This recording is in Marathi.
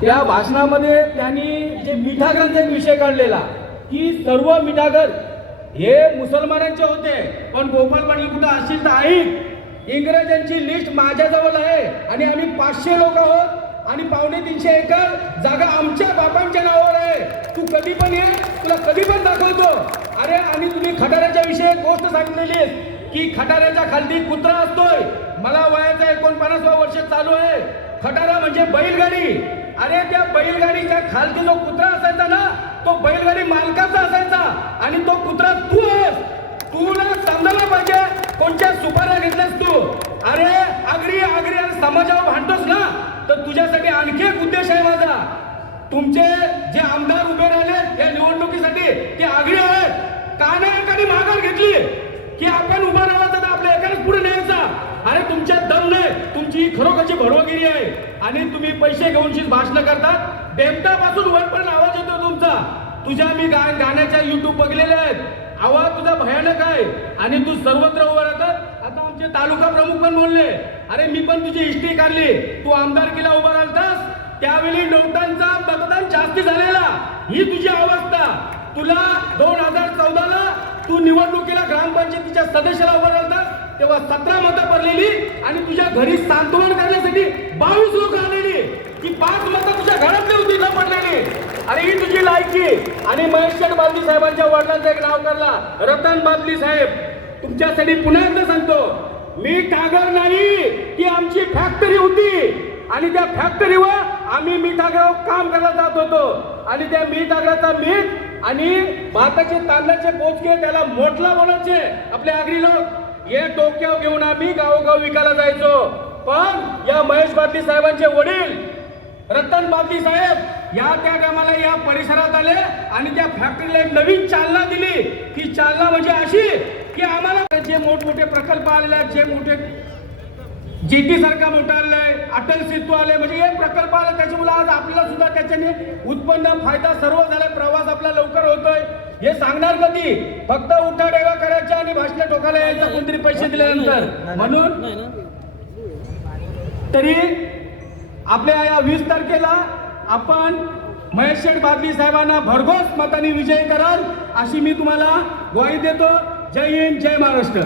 त्या भाषणामध्ये त्यांनी जे मिठागरांचा एक विषय काढलेला की सर्व मिठागर हे मुसलमानांचे होते, पण गोपाल पाटील कुठं असेल तर ऐक, इंग्रजांची लिस्ट माझ्याजवळ आहे आणि आम्ही 500 लोक आहोत आणि 250 एकर जागा आमच्या बापांच्या नावावर आहे. तू कधी पण ये, तुला कधी पण दाखवतो. अरे आणि तुम्ही खटाऱ्याच्या विषयी एक गोष्ट सांगितलेली की खटाऱ्याच्या खालती कुत्रा असतोय. मला वयाचं 49 वर्ष चालू आहे. खटारा म्हणजे बैलगाडी. अरे त्या बैलगाडीच्या खालती जो कुत्रा असायचा ना, तो बैलगाडी मालकाचा असायचा आणि तो कुत्रा तू आहेस. तुला समजायला पाहिजे कोणत्या सुपाऱ्या घेतल्यास तू. अरे आगरी आगरी आणि समाजावर भांडतोस ना, तर तुझ्यासाठी आणखी एक उद्देश आहे माझा. तुमचे जे आमदार उभे राहिले या निवडणुकीसाठी ते आगरी आहेत. का नाही एखादी माघार घेतली की आपण उभा राहायचं तर आपल्या एकाच पुढे न्यायचा. अरे तुमच्यात दम नाही, तुमची खरोखरची भरवगिरी आहे आणि तुम्ही पैसे घेऊन भाषण करतात. बेमटापासून वरपर्यंत आवाज येतो तुमचा. तुझ्या मी गाण्याच्या युट्यूब बघलेले आहेत, आवाज तुझा भयानक आहे आणि तू सर्वत्र उभा राहतात. आता आमचे तालुका प्रमुख पण बोलले, अरे मी पण तुझी हिस्ट्री काढली. तू आमदारकीला उभा राहतास त्यावेळी नोटांचा मतदान जास्ती झालेला. ही तुझी अवस्था. तुला 2014ला तू निवडणुकीला ग्रामपंचायतीच्या सदस्याला उभा राहता तेव्हा 17 मतं पडलेली आणि तुझ्या घरी सांत्वन करण्यासाठी 22 लोक आलेली. की 5 मतं तुझ्या घरातली होती न पडलेली. अरे ही तुझी लायकी. आणि महेश बादली साहेबांच्या वडिलांचं एक नाव काढला, रतन बादली साहेब. तुमच्यासाठी पुन्हा एकदा सांगतो, मी टागर नाही, ती आमची फॅक्टरी होती आणि त्या फॅक्टरीवर आम्ही मीठागरावर काम करायला जात होतो आणि त्या मीठागराचा मीठ आणि भाताचे तांदळाचे पोचके त्याला मोठला बोलायचे आपले आगरी लोक. हे डोक्यावर घेऊन आम्ही गावोगाव विकायला जायचो. पण या महेश बादली साहेबांचे वडील रतन बादली साहेब या त्या टायमाला या परिसरात आले आणि त्या फॅक्टरीला एक नवीन चालना दिली. ती चालना म्हणजे अशी की आम्हाला जे मोठमोठे प्रकल्प आलेले आहेत, जे मोठे जेटी सारखा मोठा आलाय, अटल सेतू आले, म्हणजे हे प्रकल्प आले त्याच्यामुळे आज आपल्याला सुद्धा त्याच्याने उत्पन्न फायदा सर्व झाला. प्रवास आपला लवकर होतोय. हे सांगणार कधी? फक्त उठाडेवा करायच्या आणि भाषण ठोकायला यायचा कोणतरी पैसे दिल्यानंतर. म्हणून तरी आपल्या या 20 तारखेला आपण महेश बादली साहेबांना भरघोस मतांनी विजयी कराल अशी मी तुम्हाला ग्वाही देतो. जय हिंद, जय महाराष्ट्र.